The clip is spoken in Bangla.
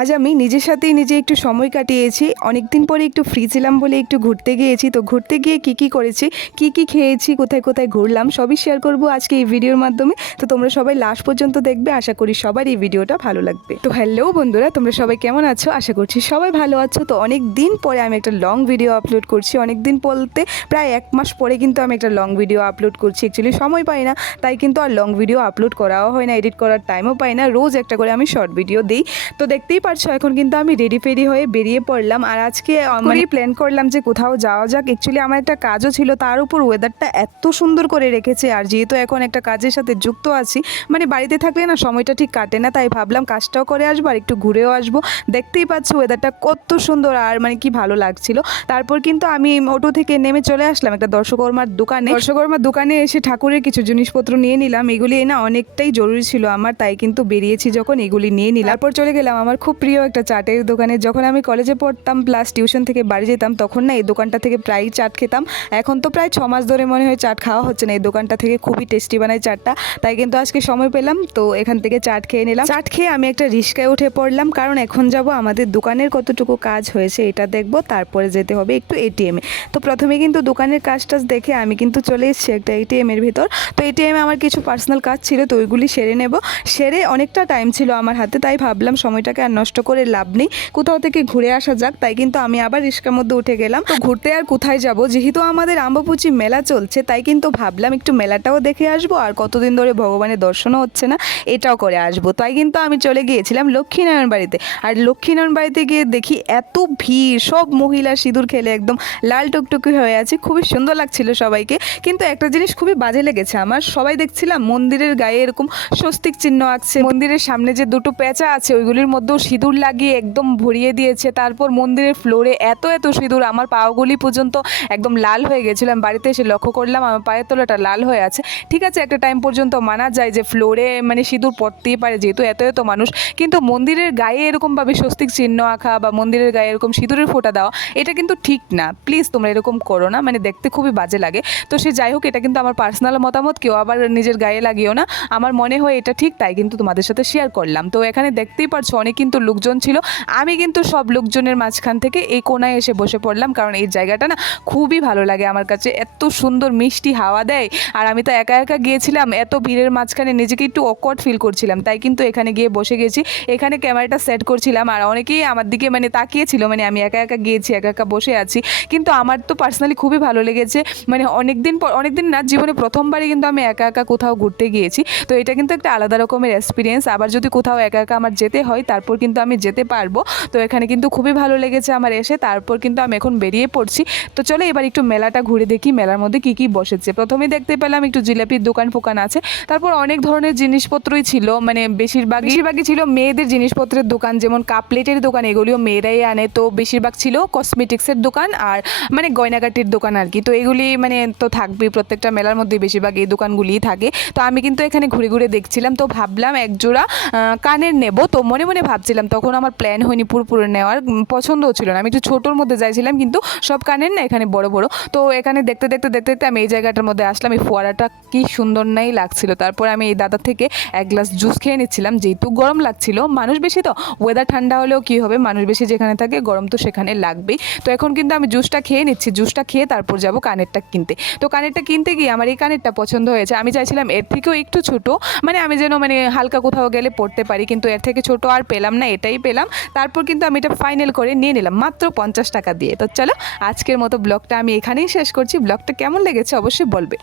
আজ আমি নিজের সাথেই নিজে একটু সময় কাটিয়েছি। অনেক দিন পরে একটু ফ্রি ছিলাম বলে একটু ঘুরতে গিয়েছি। তো ঘুরতে গিয়ে কী করেছি, কী খেয়েছি, কোথায় কোথায় ঘুরলাম সবই শেয়ার করব আজকে এই ভিডিওর মাধ্যমে। তো তোমরা সবাই লাস্ট পর্যন্ত দেখবে, আশা করি সবার এই ভিডিওটা ভালো লাগবে। তো হ্যালো বন্ধুরা, তোমরা সবাই কেমন আছো? আশা করছি সবাই ভালো আছো। তো অনেক দিন পরে আমি একটা লং ভিডিও আপলোড করছি। অনেক দিন বলতে প্রায় 1 মাস পরে কিন্তু আমি একটা লং ভিডিও আপলোড করছি। অ্যাকচুয়ালি সময় পাই না, তাই কিন্তু আর লং ভিডিও আপলোড করাও হয় না, এডিট করার টাইমও পাই না। রোজ একটা করে আমি শর্ট ভিডিও দিই। তো দেখতেই পারছো এখন কিন্তু আমি রেডি হয়ে বেরিয়ে পড়লাম। আর আজকে মানে প্ল্যান করলাম যে কোথাও যাওয়া যাক। অ্যাকচুয়ালি আমার একটা কাজও ছিল, তার উপর ওয়েদারটা এত সুন্দর করে রেখেছে। আর যেহেতু এখন একটা কাজের সাথে যুক্ত আছি, মানে বাড়িতে থাকলে না সময়টা ঠিক কাটে না, তাই ভাবলাম কাজটাও করে আসবো আর একটু ঘুরেও আসবো। দেখতেই পাচ্ছ ওয়েদারটা কত সুন্দর আর মানে কি ভালো লাগছিল। তারপর কিন্তু আমি অটো থেকে নেমে চলে আসলাম একটা দর্শকর্মার দোকানে এসে ঠাকুরের কিছু জিনিসপত্র নিয়ে নিলাম। এগুলি না অনেকটাই জরুরি ছিল আমার, তাই কিন্তু বেরিয়েছি যখন এগুলি নিয়ে নিলাম। তারপর চলে গেলাম আমার খুব প্রিয় একটা চাটের দোকানে। যখন আমি কলেজে পড়তাম প্লাস টিউশন থেকে বাড়ি যেতাম, তখন না এই দোকানটা থেকে প্রায়ই চাট খেতাম। এখন তো প্রায় 6 মাস ধরে মনে হয় চাট খাওয়া হচ্ছে না। এই দোকানটা থেকে খুবই টেস্টি বানায় চাটটা, তাই কিন্তু আজকে সময় পেলাম, তো এখান থেকে চাট খেয়ে নিলাম। চাট খেয়ে আমি একটা রিক্সায় উঠে পড়লাম, কারণ এখন যাব আমাদের দোকানের কতটুকু কাজ হয়েছে এটা দেখব, তারপরে যেতে হবে একটু এটিএমে। তো প্রথমে কিন্তু দোকানের কাজটা দেখে আমি কিন্তু চলে এসেছি একটা এটিএমের ভিতর। তো এটিএমে আমার কিছু পার্সোনাল কাজ ছিল, তো ওইগুলি সেরে নেব। সেরে অনেকটা টাইম ছিল আমার হাতে, তাই ভাবলাম সময়টাকে আর নষ্ট করে লাভ নেই, কোথাও থেকে ঘুরে আসা যাক। তাই কিন্তু আমি আবার রিক্সার মধ্যে উঠে গেলাম। তো ঘুরতে আর কোথায় যাব, যেহেতু আমাদের আম্বাপুচি মেলা চলছে, তাই কিন্তু ভাবলাম একটু মেলাটাও দেখে আসবো। আর কতদিন ধরে ভগবানের দর্শনও হচ্ছে না, এটাও করে আসবো। তাই কিন্তু আমি চলে গিয়েছিলাম লক্ষ্মীনারায়ণ বাড়িতে। আর লক্ষ্মীনারায়ণ বাড়িতে গিয়ে দেখি এত ভিড়, সব মহিলা সিঁদুর খেলে একদম লাল টুকটুকি হয়ে আছে, খুবই সুন্দর লাগছিল সবাইকে। কিন্তু একটা জিনিস খুবই বাজে লেগেছে আমার, সবাই দেখছিলাম মন্দিরের গায়ে এরকম স্বস্তিক চিহ্ন আঁকছে। মন্দিরের সামনে যে দুটো পেঁচা আছে ওইগুলির মধ্যেও সিঁদুর লাগিয়ে একদম ভরিয়ে দিয়েছে। তারপর মন্দিরের ফ্লোরে এত সিঁদুর, আমার পাগুলি পর্যন্ত একদম লাল হয়ে গেছিলাম। বাড়িতে এসে লক্ষ্য করলাম আমার পায়ের তলাটা লাল হয়ে আছে। ঠিক আছে, একটা টাইম পর্যন্ত মানা যায় যে ফ্লোরে মানে সিঁদুর পড়তেই পারে, যেহেতু এত মানুষ। কিন্তু মন্দিরের গায়ে এরকমভাবে স্বস্তিক চিহ্ন আঁকা বা মন্দিরের গায়ে এরকম সিঁদুরের ফোঁটা দেওয়া, এটা কিন্তু ঠিক না। প্লিজ তোমরা এরকম করো না, মানে দেখতে খুবই বাজে লাগে। তো সে যাই হোক, এটা কিন্তু আমার পার্সোনাল মতামত, কেউ আবার নিজের গায়ে লাগিও না। আমার মনে হয় এটা ঠিক, তাই কিন্তু তোমাদের সাথে শেয়ার করলাম। তো এখানে দেখতেই পারছো অনেক কিন্তু লোকজন ছিল। আমি কিন্তু সব লোকজনের মাঝখান থেকে এই কোনায় এসে বসে পড়লাম, কারণ এই জায়গাটা না খুবই ভালো লাগে আমার কাছে। এত সুন্দর মিষ্টি হাওয়া দেয়। আর আমি তো একা গিয়েছিলাম, এত ভিড়ের মাঝখানে নিজেকে একটু অকওয়ার্ড ফিল করছিলাম, তাই কিন্তু এখানে গিয়ে বসে গেছি। এখানে ক্যামেরাটা সেট করছিলাম, আর অনেকেই আমার দিকে মানে তাকিয়েছিল, মানে আমি একা গিয়েছি, একা বসে আছি। কিন্তু আমার তো পার্সোনালি খুবই ভালো লেগেছে। মানে অনেকদিন না, জীবনে প্রথমবারই কিন্তু আমি একা কোথাও ঘুরতে গিয়েছি। তো এটা কিন্তু একটা আলাদা রকমের এক্সপিরিয়েন্স। আবার যদি কোথাও একা আমার যেতে হয়, তারপর কিন্তু আমি যেতে পারবো। তো এখানে কিন্তু খুবই ভালো লেগেছে আমার এসে। তারপর কিন্তু আমি এখন বেরিয়ে পড়ছি। তো চলো এবার একটু মেলাটা ঘুরে দেখি, মেলার মধ্যে কি বসেছে। প্রথমে দেখতে পেলাম একটু জিলাপির দোকান আছে। তারপর অনেক ধরনের জিনিসপত্রই ছিল, মানে বেশিরভাগই ছিল মেয়েদের জিনিসপত্রের দোকান, যেমন কাপলেটের দোকান, এগুলিও মেয়েরাই আনে। তো বেশিরভাগ ছিল কসমেটিক্সের দোকান আর মানে গয়নাগাটির দোকান আর কি। তো এগুলি মানে তো থাকবেই, প্রত্যেকটা মেলার মধ্যে বেশিরভাগ এই দোকানগুলিই থাকে। তো আমি কিন্তু এখানে ঘুরে দেখছিলাম। তো ভাবলাম এক জোড়া কানের নেব। তো মনে ভাবছিলাম, তখন আমার প্ল্যান হয়নি পুরোপুরি নেওয়ার, পছন্দও ছিল না। আমি একটু ছোটোর মধ্যে চাইছিলাম, কিন্তু সব কানের না এখানে বড়। তো এখানে দেখতে আমি এই জায়গাটার মধ্যে আসলাম। এই ফোয়ারাটা কি সুন্দর নাই লাগছিল। তারপর আমি এই দাদার থেকে 1 গ্লাস জুস খেয়ে নিচ্ছিলাম, যেহেতু গরম লাগছিল। মানুষ বেশি, তো ওয়েদার ঠান্ডা হলেও কি হবে, মানুষ বেশি যেখানে থাকে গরম তো সেখানে লাগবেই। তো এখন কিন্তু আমি জুসটা খেয়ে নিচ্ছি। জুসটা খেয়ে তারপর যাব কানেরটা কিনতে। তো কানেরটা কিনতে গিয়ে আমার এই কানেরটা পছন্দ হয়েছে। আমি চাইছিলাম এর থেকেও একটু ছোট, মানে আমি যেন মানে হালকা কোথাও গেলে পড়তে পারি, কিন্তু এর থেকে ছোট আর পেলাম না, এটাই পেলাম। তারপর কিন্তু আমি এটা ফাইনাল করে নিয়ে নিলাম মাত্র 50 টাকা দিয়ে। তো চলো আজকের মতো ব্লগটা আমি এখানেই শেষ করছি। ব্লগটা কেমন লেগেছে অবশ্যই বলবে।